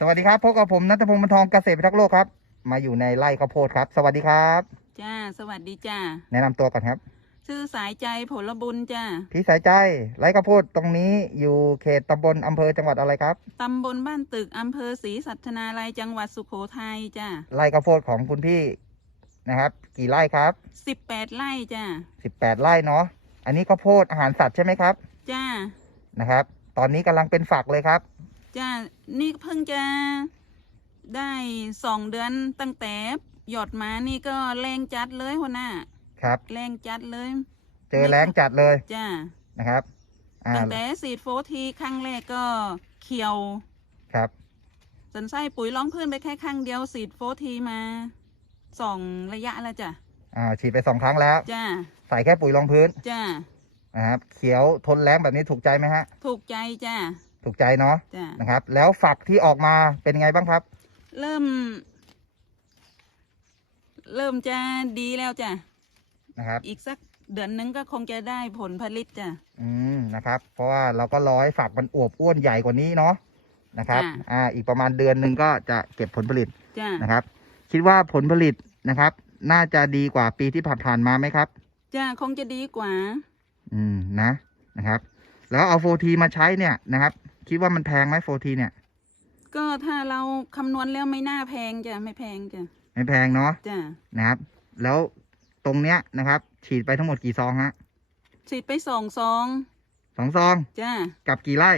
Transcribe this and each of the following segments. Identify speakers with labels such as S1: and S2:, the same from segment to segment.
S1: สวัสดีครับพบกับผมนัทพงศ์บรรทองเกษตรพิทักษ์โลกครับ มาอยู่ในไร่ข้าวโพดครับ สวัสดีครับ
S2: จ้า สวัสดีจ้า
S1: แนะนำตัวก่อนครับ
S2: ชื่อสายใจผลบุญจ้า
S1: พี่สายใจไร่ข้าวโพดตรงนี้อยู่เขตตำบลอำเภอจังหวัดอะไรครับ
S2: ตำบลบ้านตึก อำเภอศรีสัชนาลัยจังหวัดสุโขทัยจ้า
S1: ไร่ข้าวโพดของคุณพี่นะครับ กี่ไร่ครับ
S2: สิบแปดไร่จ้า
S1: 18ไร่เนาะอันนี้ข้าวโพดอาหารสัตว์ใช่ไหมครับ
S2: จ้า
S1: นะครับ ตอนนี้กำลังเป็นฝักเลยครับ
S2: จ้านี่เพิ่งจะได้สองเดือนตั้งแต่หยอดมานี่ก็แรงจัดเลยหัวหน้า
S1: ครับ
S2: แรงจัดเลย
S1: เจอแรงจัดเลย
S2: จ้า
S1: นะครับอ่า
S2: ตั้งแต่สีดโฟทีครั้งแรกก็เขียว
S1: ครับ
S2: สันไส้ปุ๋ยร้องพื้นไปแค่ครั้งเดียวสีดโฟทีมาสองระยะแล้วจ้ะ
S1: อ่าฉีดไปสองครั้งแล้ว
S2: จ้า
S1: ใส่แค่ปุ๋ยรองพื้น
S2: จ้า
S1: นะครับเขียวทนแรงแบบนี้ถูกใจไหมฮะ
S2: ถูกใจจ้า
S1: ถูกใจเนาะ
S2: จ้า
S1: นะครับ แล้วฝักที่ออกมาเป็นไงบ้างครับ
S2: เริ่ม เริ่มจะดีแล้วจ้ะ
S1: นะครับ
S2: อีกสักเดือนหนึงก็คงจะได้ผลผลิตจ้ะ
S1: อืมนะครับ เพราะว่าเราก็รอให้ฝักมันอวบอ้วนใหญ่กว่านี้เนาะนะครับ
S2: จ้ะ
S1: อ่า อีกประมาณเดือนหนึ่งก็จะเก็บผลผลิต
S2: จ้า
S1: นะครับ คิดว่าผลผลิตนะครับ น่าจะดีกว่าปีที่ผ่านๆมาไหมครับ
S2: จ้าคงจะดีกว่า
S1: อืมนะนะครับ แล้วเอาโฟทีมาใช้เนี่ยนะครับ คิดว่ามันแพงไหมโฟทีเนี่ย
S2: ก็ถ้าเราคำนวณแล้วไม่น่าแพงจ้ะไม่แพงจ้ะ
S1: ไม่แพงเนาะ
S2: จ้า
S1: นะครับ แล้วตรงเนี้ยนะครับ ฉีดไปทั้งหมดกี่ซองฮะ
S2: ฉีดไปสองซอง
S1: สองซอง
S2: จ้า
S1: กับกี่ไร่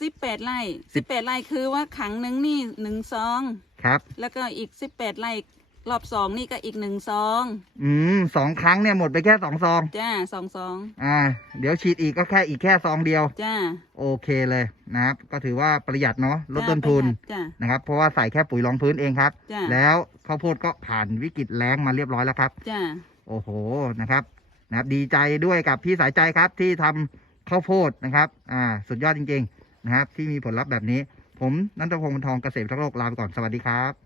S2: สิบแปดไร่สิบแปดไร่คือว่าขังหนึ่งนี่หนึ่งซอง
S1: ครับ
S2: แล้วก็อีกสิบแปดไร่ รอบสองนี่ก็อีกหนึ่งซอง
S1: อืมสองครั้งเนี่ยหมดไปแค่สองซอง
S2: จ้าสองซอง
S1: อ่า เดี๋ยวฉีดอีกก็แค่อีกแค่ซองเดียว
S2: จ้า
S1: โอเคเลยนะครับ ก็ถือว่าประหยัดเนาะลดต้นทุน
S2: จ้า
S1: นะครับ เพราะว่าใส่แค่ปุ๋ยรองพื้นเองครับ
S2: จ้า
S1: แล้วข้าวโพดก็ผ่านวิกฤตแล้งมาเรียบร้อยแล้วครับ
S2: จ้า
S1: โอ้โหนะครับนะครับดีใจด้วยกับพี่สายใจครับที่ทำข้าวโพดนะครับอ่าสุดยอดจริง ๆ นะครับ ที่มีผลลัพธ์แบบนี้ ผมนันทพงศ์บรรทองเกษตรทั้งโลกลาไปก่อนสวัสดีครับ